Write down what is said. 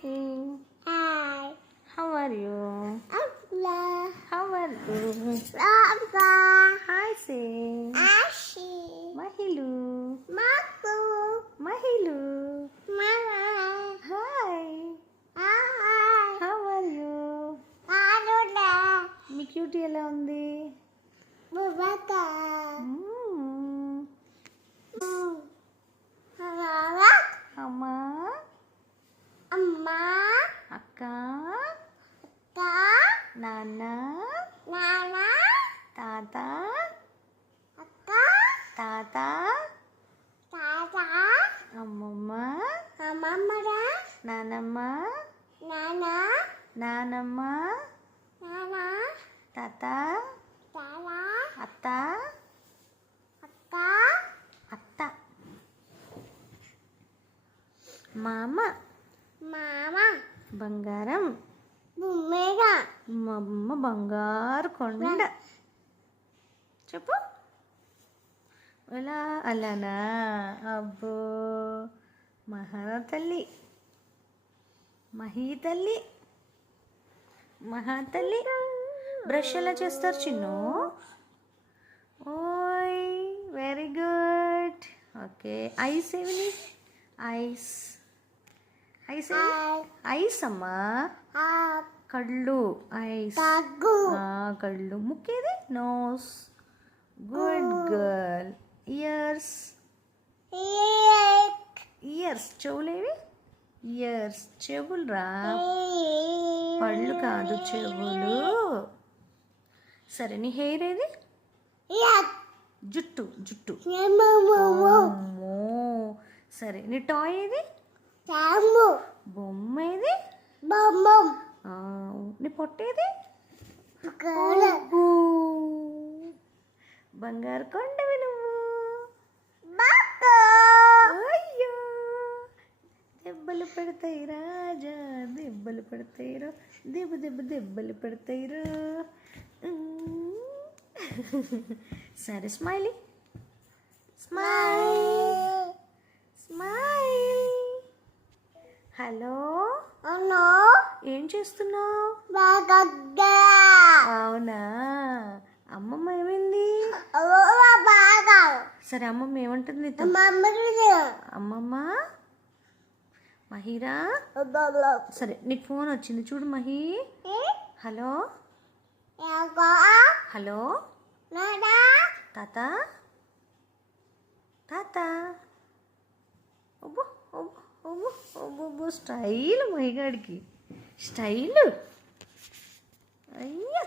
Hi. How are you? Abla. How are you? Abla. Hi, say. Ashi. Mahilu. Maku. Mahilu. Mama. Hi. Hi. How are you? Aduda. మీ cutie ఎలా ఉంది? Bubaka. మ్మ్. Mama. అమ్మా, Amma. అక్క, Ta. నాన్న, Nana. తాత, Akka. తాత, Tata. అమ్మమ్మ, Amamara. నానమ్మ, Nana. నానమ్మ, Nana. తాత, Tala. అత్త, Akka. అత్త, మామ, Mama. బంగారం, Bumega. మా అమ్మ బంగారు కొండ. చెప్పు. ఎలా? అలానా? అబ్బో, మహా తల్లి, మహీ తల్లి, మహా తల్లి. బ్రష్ ఎలా చేస్తారు చిన్ను? ఓయ్, వెరీ గుడ్. ఓకే, ఐస్ ఏమి? ఐస్, ఐస్ ఏమి? ఐస్ అమ్మా. కళ్ళు, ఐస్. Tagu. కళ్ళు. ముక్కేది? Nose. Good girl. Ears, ears. చెవులేవి? ఇయర్స్. చెవులు రా, పళ్ళు కాదు, చెవులు. సరే, నీ హెయిర్ ఏది? జుట్టు, జుట్టు. అమ్మో. సరే, నీ టాయ్ ఏది? బొమ్మ ఏది? ఆ, నీ పొట్టేది? అబ్బో, బంగారు కొండవి నువ్వు. అయ్యో, దెబ్బలు పడతాయి రాజా, దెబ్బలు పడతాయి రా, దెబ్బ దెబ్బ దెబ్బలు పడతాయి రా. సరే, స్మైలీ, స్మైల్, స్మైల్. హలో, ఏం చేస్తున్నావు? అవునా? అమ్మమ్మ ఏమైంది? సరే, అమ్మమ్మ ఏమంటుంది నీతో? అమ్మమ్మ, మహిరా. సరే, నీకు ఫోన్ వచ్చింది చూడు మహి. హలో, హలో, తాత, తాత. ఒబ్బో, ఒబ్బో, ఒబ్బో, ఒబ్బో. స్టైల్ మహిగాడికి, స్టైల్. అయ్యా.